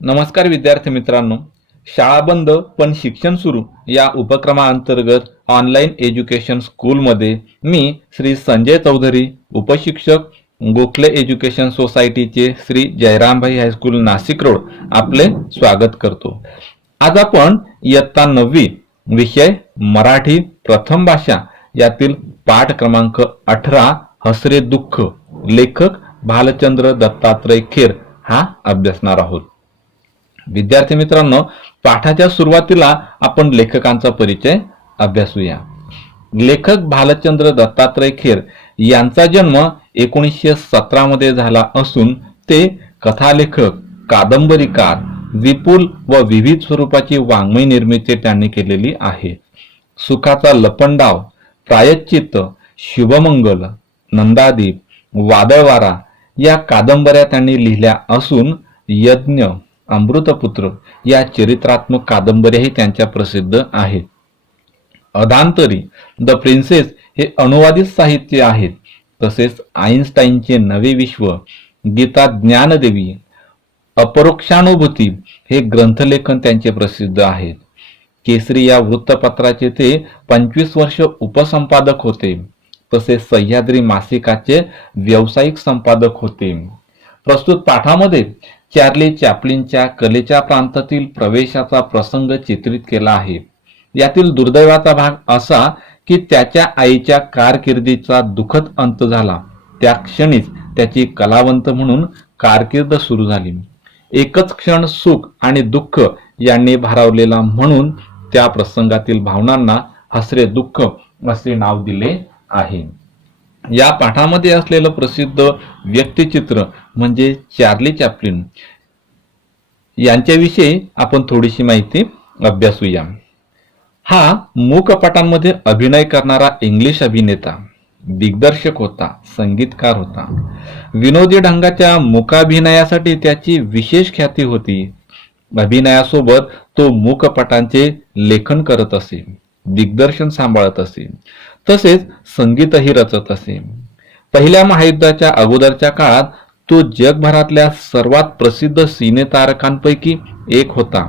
नमस्कार विद्यार्थी मित्रांनो. शाळा बंद पण शिक्षण सुरू या उपक्रमाअंतर्गत ऑनलाईन एज्युकेशन स्कूलमध्ये मी श्री संजय चौधरी, उपशिक्षक, गोखले एज्युकेशन सोसायटीचे श्री जयरामभाई हायस्कूल नाशिक रोड आपले स्वागत करतो. आज आपण इयत्ता 9वी विषय मराठी प्रथम भाषा यातील पाठ क्रमांक 18 हसरे दुःख, लेखक भालचंद्र दत्तात्रय खेर हा अभ्यासणार आहोत. विद्यार्थी मित्रांनो, पाठाच्या सुरुवातीला आपण लेखकांचा परिचय अभ्यासूया. लेखक भालचंद्र दत्तात्रय खेर यांचा जन्म 1917 मध्ये झाला असून ते कथालेखक, कादंबरीकार, विपुल व विविध स्वरूपाची वाङ्मय निर्मिती त्यांनी केलेली आहे. सुखाचा लपंडाव, प्रायश्चित्त, शुभमंगल, नंदादीप, वादळवारा या कादंबऱ्या त्यांनी लिहिल्या असून यज्ञ, अमृतपुत्र या चरित्रात्मक कादंबऱ्याही त्यांच्या प्रसिद्ध आहेत. अधांतरी, द प्रिन्सेस हे अनुवादित साहित्य आहेत. तसेच आईन्स्टाईनचे नवे विश्व, गीता ज्ञानदेवी, अपरोक्षानुभूती हे ग्रंथलेखन त्यांचे प्रसिद्ध आहेत. केसरी या वृत्तपत्राचे ते 25 वर्ष उपसंपादक होते. तसेच सह्याद्री मासिकाचे व्यावसायिक संपादक होते. प्रस्तुत पाठामध्ये चार्ली चॅप्लिनच्या कलेच्या प्रांतातील प्रवेशाचा प्रसंग चित्रित केला आहे. यातील दुर्दैवाचा भाग असा की त्याच्या आईच्या कारकिर्दीचा दुःखद अंत झाला. त्या क्षणीच त्याची कलावंत म्हणून कारकीर्द सुरू झाली. एकच क्षण सुख आणि दुःख यांनी भारावलेला म्हणून त्या प्रसंगातील भावनांना हसरे दुःख असे नाव दिले आहे. या पाठामध्ये असलेलं प्रसिद्ध व्यक्तिचित्र म्हणजे चार्ली चॅप्लिन यांच्याविषयी आपण थोडीशी माहिती अभ्यासूया. हा मूकपटांमध्ये अभिनय करणारा इंग्लिश अभिनेता, दिग्दर्शक होता, संगीतकार होता. विनोदी ढंगाच्या मूकाभिनयासाठी त्याची विशेष ख्याती होती. अभिनयासोबत तो मूकपटांचे लेखन करत असे, दिग्दर्शन सांभाळत असे, तसेच संगीतही रचत असे. पहिल्या महायुद्धाच्या अगोदरच्या काळात तो जगभरातल्या सर्वात प्रसिद्ध सिनेतारकांपैकी एक होता.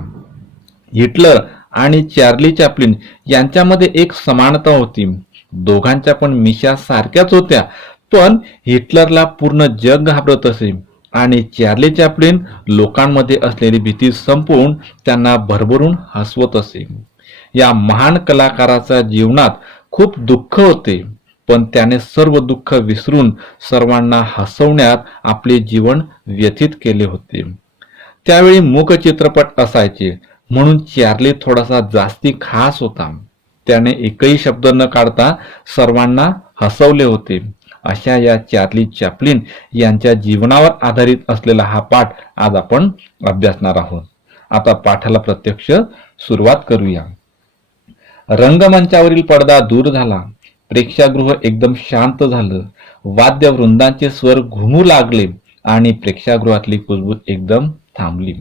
हिटलर आणि चार्ली चॅप्लिन यांच्यामध्ये एक समानता होती. दोघांच्या पण मिशा सारख्याच होत्या, पण हिटलरला पूर्ण जग घाबरत असे आणि चार्ली चॅप्लिन लोकांमध्ये असलेली भीती संपवून त्यांना भरभरून हसवत असे. या महान कलाकाराच्या जीवनात खूप दुःख होते, पण त्याने सर्व दुःख विसरून सर्वांना हसवण्यात आपले जीवन व्यतीत केले होते. त्यावेळी मूक चित्रपट असायचे म्हणून चार्ली थोडासा जास्ती खास होता. त्याने एकही शब्द न काढता सर्वांना हसवले होते. अशा या चार्ली चॅप्लिन यांच्या जीवनावर आधारित असलेला हा पाठ आज आपण अभ्यासणार आहोत. आता पाठाला प्रत्यक्ष सुरुवात करूया. रंगमंचावरील पडदा दूर झाला. प्रेक्षागृह एकदम शांत झालं. वाद्यवृंदांचे स्वर घुमू लागले आणि प्रेक्षागृहातली कुजबूज एकदम थांबली.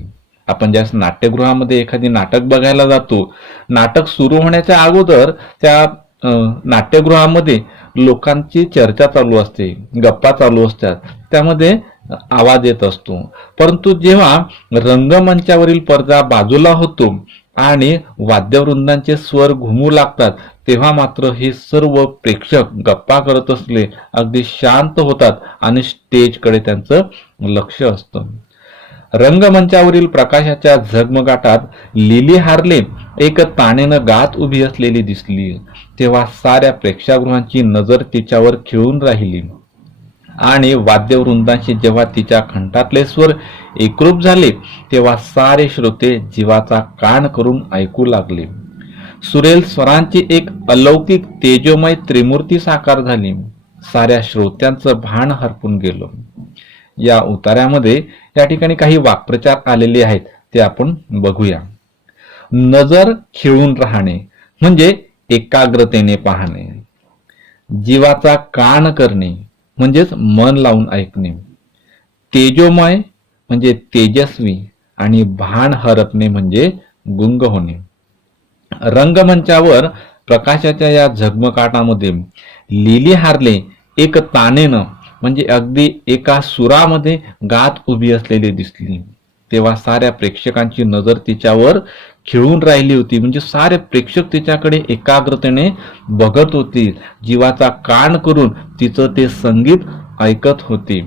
आपण ज्यास नाट्यगृहामध्ये एखादी नाटक बघायला जातो, नाटक सुरू होण्याच्या अगोदर त्या नाट्यगृहामध्ये लोकांची चर्चा चालू असते, गप्पा चालू असतात, त्यामध्ये आवाज येत असतो. परंतु जेव्हा रंगमंचावरील पडदा बाजूला होतो आणि वाद्यवृंदांचे स्वर घुमू लागतात, तेव्हा मात्र हे सर्व प्रेक्षक गप्पा करत असले अगदी शांत होतात आणि स्टेजकडे त्यांचं लक्ष असतं. रंगमंचावरील प्रकाशाच्या झगमगाटात लिली हार्ले एक तानेनं गात उभी असलेली दिसली. तेव्हा साऱ्या प्रेक्षागृहांची नजर तिच्यावर खिळून राहिली आणि वाद्यवृंदांशी जेव्हा तिच्या कंठातले स्वर एकरूप झाले, तेव्हा सारे श्रोते जीवाचा कान करून ऐकू लागले. सुरेल स्वरांची एक अलौकिक तेजोमय त्रिमूर्ती साकार झाली. साऱ्या श्रोत्यांचं भान हरपून गेलं. या उतार्यामध्ये या ठिकाणी काही वाक्प्रचार आलेले आहेत, ते आपण बघूया. नजर खिळून राहणे म्हणजे एकाग्रतेने पाहणे. जीवाचा कान करणे म्हणजेच मन लावून ऐकणे. तेजोमय म्हणजे तेजस्वी आणि भान हरपणे म्हणजे गुंग होणे. रंगमंचावर प्रकाशाच्या या झगमगाटामध्ये लिली हार्ले एक तानेनं म्हणजे अगदी एका सुरामध्ये गात उभी असलेली दिसली. तेव्हा साऱ्या प्रेक्षकांची नजर तिच्यावर खिळून राहिली होती. म्हणजे सारे प्रेक्षक तिच्याकडे एकाग्रतेने बघत होती. जीवाचा कान करून तिचं ते संगीत ऐकत होती.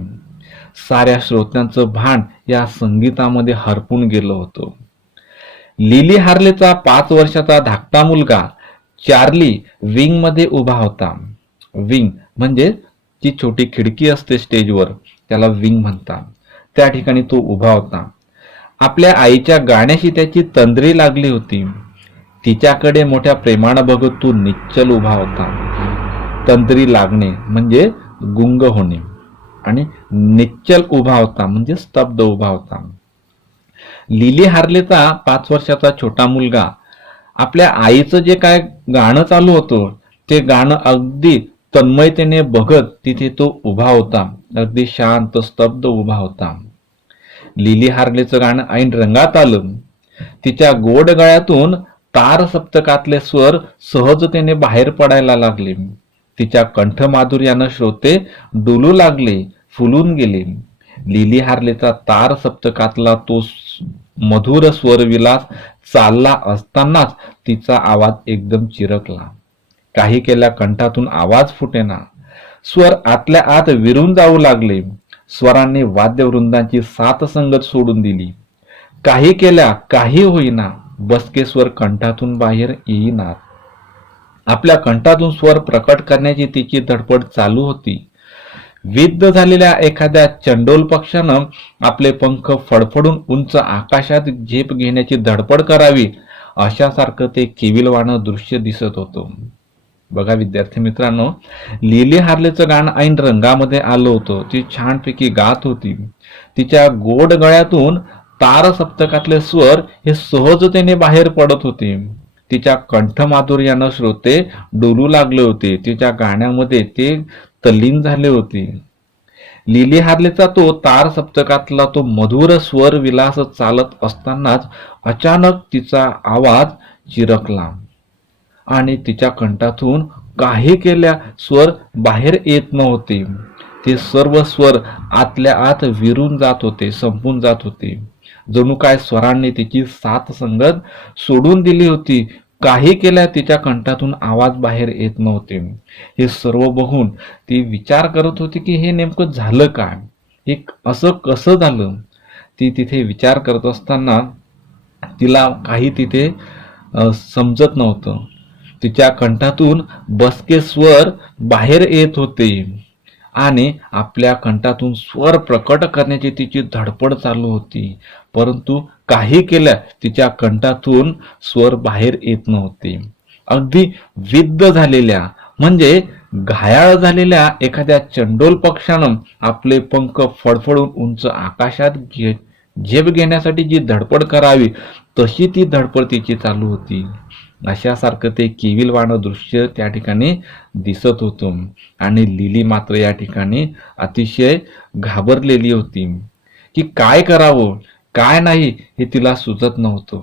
साऱ्या श्रोत्यांचं भान या संगीतामध्ये हरपून गेलं होतं. लिली हार्लेचा 5 वर्षाचा धाकटा मुलगा चार्ली विंग मध्ये उभा होता. विंग म्हणजे जी छोटी खिडकी असते स्टेजवर, त्याला विंग म्हणतात. त्या ठिकाणी तो उभा होता. आपल्या आईच्या गाण्याशी त्याची तंद्री लागली होती. तिच्याकडे मोठ्या प्रेमानं बघत तो निश्चल उभा होता. तंद्री लागणे म्हणजे गुंग होणे आणि निश्चल उभा होता म्हणजे स्तब्ध उभा होता. लिली हार्लेचा 5 वर्षाचा छोटा मुलगा आपल्या आईचं जे काय गाणं चालू होतं ते गाणं अगदी तन्मयतेने बघत तिथे तो उभा होता. अगदी शांत स्तब्ध उभा होता. लिली हार्लेचं गाणं ऐन रंगात आलं. तिच्या गोड गळ्यातून तार सप्तकातले स्वर सहजतेने बाहेर पडायला लागले. तिच्या कंठमाधुर्यानं श्रोते डुलू लागले, फुलून गेले. लिली हार्लेचा तार सप्तकातला तो मधुर स्वरविलास चालला असतानाच तिचा आवाज एकदम चिरकला. काही केल्या कंठातून आवाज फुटेना. स्वर आतल्या आत विरून जाऊ लागले. स्वरांनी वाद्यवृंदांची साथ संगत सोडून दिली. काही केल्या काही होईना. बसके स्वर कंठातून बाहेर येईनात. आपल्या कंठातून स्वर प्रकट करण्याची तिची धडपड चालू होती. विद्ध झालेल्या एखाद्या चंडोल पक्षानं आपले पंख फडफडून उंच आकाशात झेप घेण्याची धडपड करावी अशासारखं ते केविलवाणं दृश्य दिसत होतं. बघा विद्यार्थी मित्रांनो, लिली हार्लेचं गाणं ऐन रंगामध्ये आलं होतं. ती छानपैकी गात होती. तिच्या गोड गळ्यातून तार सप्तकातले स्वर हे सहजतेने बाहेर पडत होते. तिच्या कंठमाधुर्यानं श्रोते डोलू लागले होते. तिच्या गाण्यामध्ये ते तल्लीन झाले होते. लिली हार्लेचा तो तार सप्तकातला तो मधुर स्वर विलास चालत असतानाच अचानक तिचा आवाज चिरकला आणि तिच्या कंठातून काही केल्या स्वर बाहेर येत नव्हते. ते सर्व स्वर आतल्या आत विरून जात होते, संपून जात होते. जणू काय स्वरांनी तिची साथ संगत सोडून दिली होती. काही केल्या तिच्या कंठातून आवाज बाहेर येत नव्हते. हे सर्व बघून ती विचार करत होती की हे नेमकं झालं काय, हे असं कसं झालं. ती तिथे विचार करत असताना तिला काही तिथे समजत नव्हतं. तिच्या कंठातून बसके स्वर बाहेर येत होते आणि आपल्या कंठातून स्वर प्रकट करण्याची तिची धडपड चालू होती. परंतु काही केल्या तिच्या कंठातून स्वर बाहेर येत नव्हते. अगदी विद्ध झालेल्या म्हणजे घायाळ झालेल्या एखाद्या चंडोल पक्षानं आपले पंख फडफडून उंच आकाशात झेप घेण्यासाठी जी धडपड करावी तशी ती धडपड तिची चालू होती. अशासारखं ते केविलवाणं दृश्य त्या ठिकाणी दिसत होतं आणि लिली मात्र या ठिकाणी अतिशय घाबरलेली होती की काय करावं काय नाही हे तिला सुचत नव्हतं.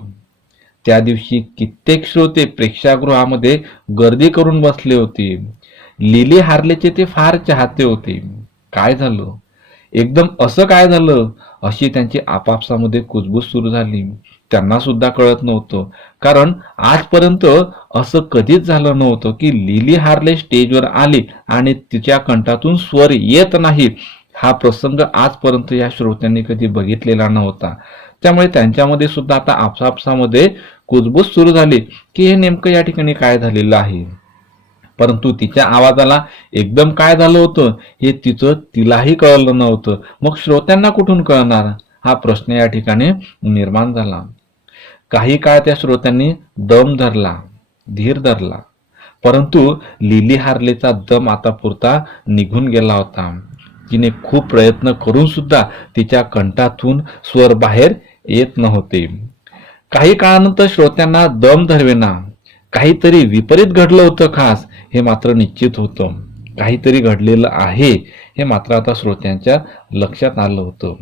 त्या दिवशी कित्येक श्रोते प्रेक्षागृहामध्ये गर्दी करून बसले होते. लिली हार्लेचे ते फार चाहते होते. काय झालं, एकदम असं काय झालं, अशी त्यांची आपापसामध्ये कुजबूज सुरू झाली. त्यांना सुद्धा कळत नव्हतं, कारण आजपर्यंत असं कधीच झालं नव्हतं की लिली हार्ले स्टेजवर आली आणि तिच्या कंठातून स्वर येत नाही. हा प्रसंग आजपर्यंत या श्रोत्यांनी कधी बघितलेला नव्हता. त्यामुळे त्यांच्यामध्ये सुद्धा आता आपापसामध्ये कुजबूज सुरू झाली की हे नेमकं या ठिकाणी काय झालेलं आहे. परंतु तिच्या आवाजाला एकदम काय झालं होतं हे तिलाही कळलं नव्हतं. मग श्रोत्यांना कुठून कळणार, हा प्रश्न या ठिकाणी निर्माण झाला. काही काळ त्या श्रोत्यांनी दम धरला, धीर धरला. परंतु लिली हार्लेचा दम आता पुरता निघून गेला होता. तिने खूप प्रयत्न करून सुद्धा तिच्या कंठातून स्वर बाहेर येत नव्हते. काही काळानंतर श्रोत्यांना दम धरवेना. काहीतरी विपरीत घडलं होतं खास हे मात्र निश्चित होतं. काहीतरी घडलेलं आहे हे मात्र आता श्रोत्यांच्या लक्षात आलं होतं.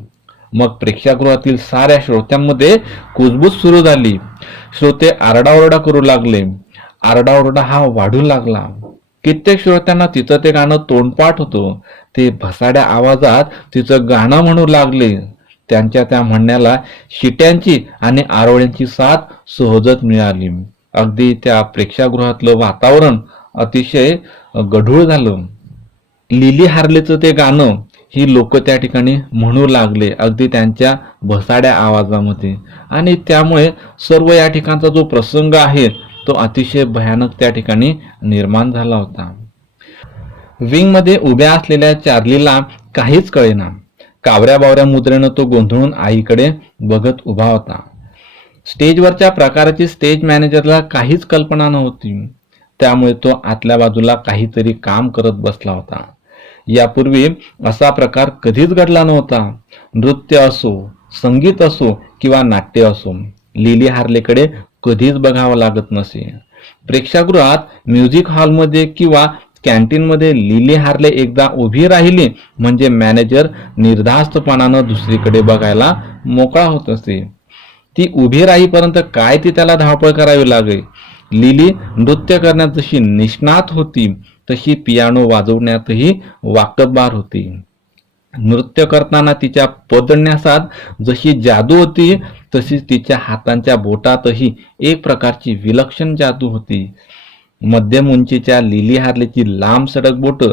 मग प्रेक्षागृहातील साऱ्या श्रोत्यांमध्ये कुजबूज सुरू झाली. श्रोते आरडाओरडा करू लागले. आरडाओरडा हा वाढू लागला. कित्येक श्रोत्यांना तिचं ते गाणं तोंडपाठ होतं. ते भसाड्या आवाजात तिचं गाणं म्हणू लागले. त्यांच्या त्या म्हणण्याला शिट्यांची आणि आरोळ्यांची साथ सहजच मिळाली. अगदी त्या प्रेक्षागृहातलं वातावरण अतिशय गढूळ झालं. लिली हार्लेचं ते गाणं ही लोक त्या ठिकाणी म्हणू लागले, अगदी त्यांच्या भसाड्या आवाजामध्ये. आणि त्यामुळे सर्व या ठिकाणचा जो प्रसंग आहे तो अतिशय भयानक त्या ठिकाणी निर्माण झाला होता. विंग मध्ये उभ्या असलेल्या चार्लीला काहीच कळेना. कावऱ्या बावऱ्या मुद्रेनं तो गोंधळून आईकडे बघत उभा होता. स्टेजवरच्या प्रकाराची स्टेज मॅनेजरला काहीच कल्पना नव्हती. त्यामुळे तो आतल्या बाजूला काहीतरी काम करत बसला होता. यापूर्वी असा प्रकार कधीच घडला नव्हता. नृत्य असो, संगीत असो किंवा नाट्य असो, लिली हार्लेकडे कधीच बघावं लागत नसे. प्रेक्षागृहात, म्युझिक हॉलमध्ये किंवा कॅन्टीनमध्ये लिली हार्ले एकदा उभी राहिली म्हणजे मॅनेजर निर्धास्तपणानं दुसरीकडे बघायला मोकळा होत असे. ती उभी राहीपर्यंत काय ती त्याला धावपळ करावी लागे. लिली नृत्य करण्यात जशी निष्णात होती तशी पियानो वाजवण्यातही वाकबगार होती. नृत्य करताना तिच्या पदन्यासात जशी जादू होती तशीच तिच्या हातांच्या बोटातही एक प्रकारची विलक्षण जादू होती. मध्यम उंचीच्या लिली हार्लेची लांब सडक बोट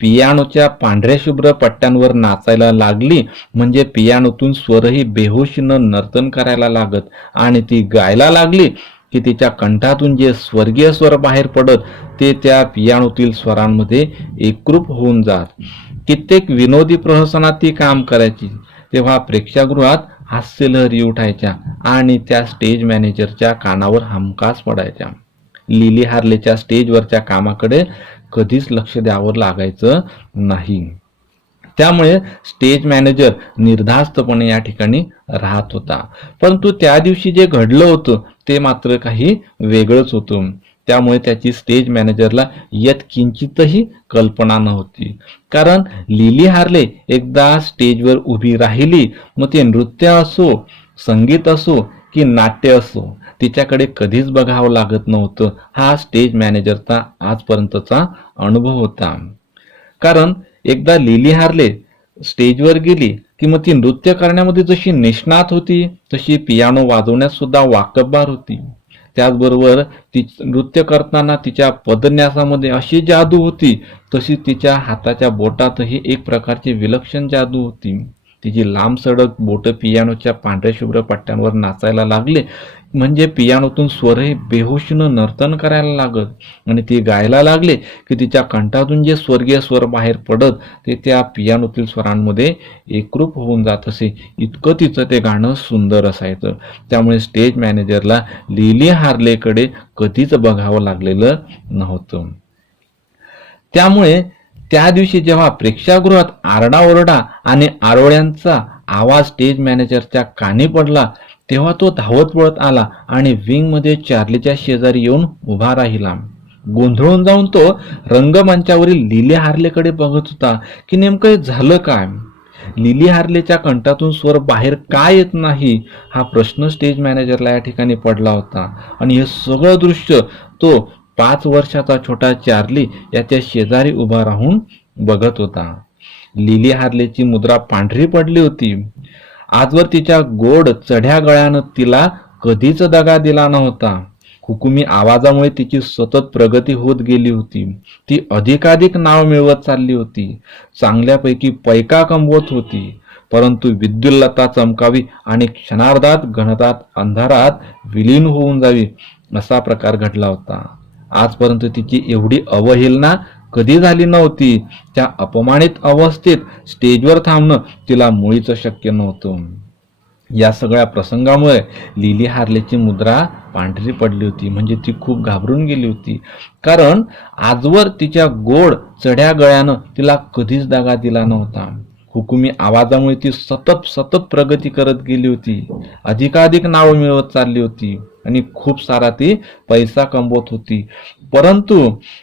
पियानोच्या पांढऱ्या शुभ्र पट्ट्यांवर नाचायला लागली म्हणजे पियानोतून स्वरही बेहोशीनं नर्तन करायला लागत आणि ती गायला लागली की तिच्या कंठातून जे स्वर्गीय स्वर बाहेर पडत ते त्या पियानोतील स्वरांमध्ये एकरूप होऊन जात. कित्येक विनोदी प्रहसनात ती काम करायची. तेव्हा प्रेक्षागृहात हास्यलहरी उठायच्या आणि त्या स्टेज मॅनेजरच्या कानावर हमखास पडायच्या. लिली हार्लेच्या स्टेजवरच्या कामाकडे कधीच लक्ष द्यावं लागायचं नाही. त्यामुळे स्टेज मॅनेजर निर्धास्तपणे या ठिकाणी राहत होता. परंतु त्या दिवशी जे घडलं होतं ते मात्र काही वेगळंच होतं. त्यामुळे त्याची स्टेज मॅनेजरला यत्किंचितही कल्पना नव्हती. कारण लिली हार्ले एकदा स्टेजवर उभी राहिली मग ते नृत्य असो, संगीत असो की नाट्य असो, तिच्याकडे कधीच बघावं लागत नव्हतं. हा स्टेज मॅनेजरचा आजपर्यंतचा अनुभव होता. कारण एकदा लिली हार्ले स्टेजवर गेली की मग ती नृत्य करण्यामध्ये जशी निष्णात होती तशी पियानो वाजवण्यात सुद्धा वाकबगार होती. त्याचबरोबर ती नृत्य करताना तिच्या पदन्यासामध्ये अशी जादू होती तशी तिच्या हाताच्या बोटातही एक प्रकारची विलक्षण जादू होती. तिची लांब सडक बोट पियानोच्या पांढऱ्या शुभ्र पट्ट्यांवर नाचायला लागले म्हणजे पियानोतून स्वरही बेहोशीनं नर्तन करायला लागत आणि ती गायला लागले की तिच्या कंठातून जे स्वर्गीय स्वर बाहेर पडत ते त्या पियानोतील स्वरांमध्ये एकरूप होऊन जात असे. इतकं तिचं ते गाणं सुंदर असायचं. त्यामुळे स्टेज मॅनेजरला लिली हार्लेकडे कधीच बघावं लागलेलं नव्हतं. त्यामुळे त्या दिवशी जेव्हा प्रेक्षागृहात आरडाओरडा आणि आरोळ्यांचा आवाज स्टेज मॅनेजरच्या कानी पडला तेव्हा तो धावत पळत आला आणि विंग मध्ये चार्लीच्या शेजारी येऊन उभा राहिला. गोंधळून जाऊन तो रंगमंचावरील लिली हार्लेकडे बघत होता की नेमकं झालं काय. लिली हार्लेच्या कंठातून स्वर बाहेर काय येत नाही हा प्रश्न स्टेज मॅनेजरला या ठिकाणी पडला होता. आणि हे सगळं दृश्य तो 5 वर्षाचा छोटा चार्ली याच्या शेजारी उभा राहून बघत होता. लिली हार्लेची मुद्रा पांढरी पडली होती. आजवर तिच्या गोड चढ्या गळ्यानं तिला कधीच दगा दिला नव्हता. हुकुमी आवाजामुळे तिची सतत प्रगती होत गेली होती. ती अधिकाधिक नाव मिळवत चालली होती. चांगल्यापैकी पैका कमवत होती. परंतु विद्युल्लता चमकावी आणि क्षणार्धात घनदाट अंधारात विलीन होऊन जावी असा प्रकार घडला होता. आजपर्यंत तिची एवढी अवहेलना कधी झाली नव्हती. त्या अपमानित अवस्थेत स्टेजवर थांबणं तिला मुळीच शक्य नव्हतं. या सगळ्या प्रसंगामुळे लिली हार्लेची मुद्रा पांढरी पडली होती. म्हणजे ती खूप घाबरून गेली होती. कारण आजवर तिच्या गोड चढ्या गळ्यानं तिला कधीच दगा दिला नव्हता. हुकुमी आवाजामुळे ती सतत प्रगती करत गेली होती. अधिकाधिक नाव मिळवत चालली होती आणि खूप सारा ती पैसा कमवत होती. परंतु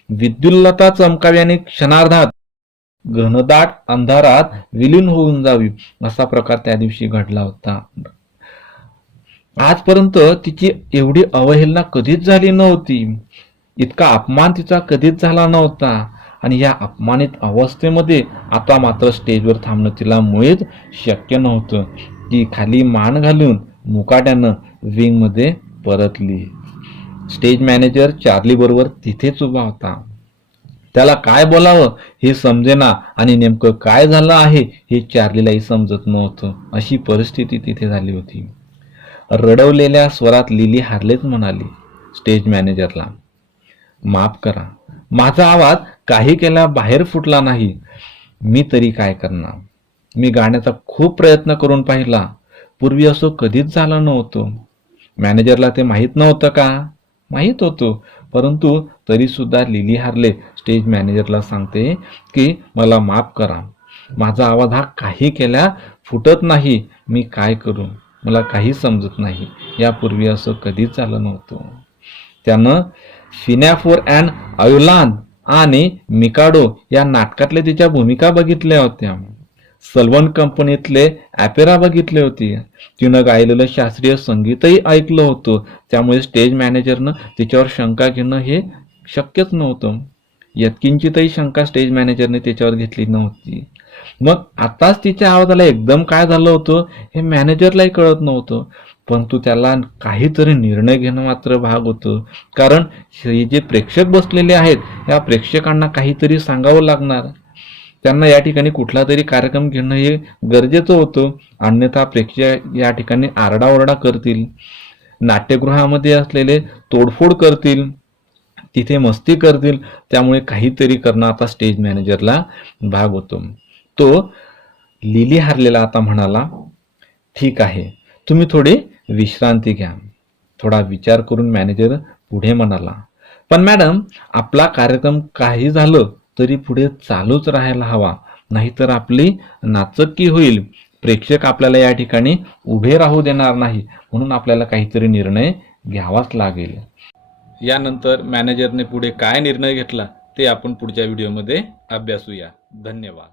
विद्युल्लता चमकावी आणि क्षणार्धात घनदाट अंधारात विलीन होऊन जावी असा प्रकार त्या दिवशी घडला होता. आजपर्यंत तिची एवढी अवहेलना कधीच झाली नव्हती. इतका अपमान तिचा कधीच झाला नव्हता. आणि या अपमानित अवस्थेमध्ये आता मात्र स्टेजवर थांबणं तिला मुळीच शक्य नव्हतं. ती खाली मान घालून मुकाट्यानं विंगमध्ये परतली. स्टेज मॅनेजर चार्ली बरोबर तिथेच उभा होता. त्याला काय बोलावं हे समजेना आणि नेमकं काय झालं आहे हे चार्लीलाही समजत नव्हतं. अशी परिस्थिती तिथे झाली होती. रडवलेल्या स्वरात लिली हार्लेच म्हणाली स्टेज मॅनेजरला, माफ करा, माझा आवाज काही केला बाहेर फुटला नाही. मी तरी काय करणार. मी गाण्याचा खूप प्रयत्न करून पाहिला. पूर्वी असं कधीच झालं नव्हतं. मॅनेजरला ते माहीत नव्हतं का? माहीत होतं, परंतु तरी सुद्धा लिली हार्ले स्टेज मॅनेजरला सांगते की मला माफ करा, माझा आवाज हा काही केल्या फुटत नाही. मी काय करू, मला काही समजत नाही. यापूर्वी असं कधीच झालं नव्हतं. त्यानं फिनॅफोर अँड अयोलान आणि मिकाडो या नाटकातल्या तिच्या भूमिका बघितल्या होत्या. सल्वन कंपनीतले ॲपेरा बघितले होते. तिनं गायलेलं शास्त्रीय संगीतही ऐकलं होतं. त्यामुळे स्टेज मॅनेजरनं तिच्यावर शंका घेणं हे शक्यच नव्हतं. यत्किंचितही शंका स्टेज मॅनेजरने त्याच्यावर घेतली नव्हती. मग आताच तिच्या आवाजाला एकदम काय झालं होतं हे मॅनेजरलाही कळत नव्हतं. परंतु त्याला काहीतरी निर्णय घेणं मात्र भाग होतं. कारण हे जे प्रेक्षक बसलेले आहेत या प्रेक्षकांना काहीतरी सांगावं लागणार. त्यांना या ठिकाणी कुठला तरी कार्यक्रम घेणं हे गरजेचं होतं. अन्यथा प्रेक्षक या ठिकाणी आरडाओरडा करतील, नाट्यगृहामध्ये असलेले तोडफोड करतील, तिथे मस्ती करतील. त्यामुळे काहीतरी करणं आता स्टेज मॅनेजरला भाग होतो. तो लिली हार्लेला आता म्हणाला, ठीक आहे, तुम्ही थोडी विश्रांती घ्या. थोडा विचार करून मॅनेजर पुढे म्हणाला, पण मॅडम, आपला कार्यक्रम काही झालं तरी पुढे चालूच राहायला हवा, नाहीतर आपली नाचक्की होईल. प्रेक्षक आपल्याला या ठिकाणी उभे राहू देणार नाही. म्हणून आपल्याला काहीतरी निर्णय घ्यावाच लागेल. यानंतर मॅनेजरने पुढे काय निर्णय घेतला ते आपण पुढच्या व्हिडिओमध्ये अभ्यासूया. धन्यवाद.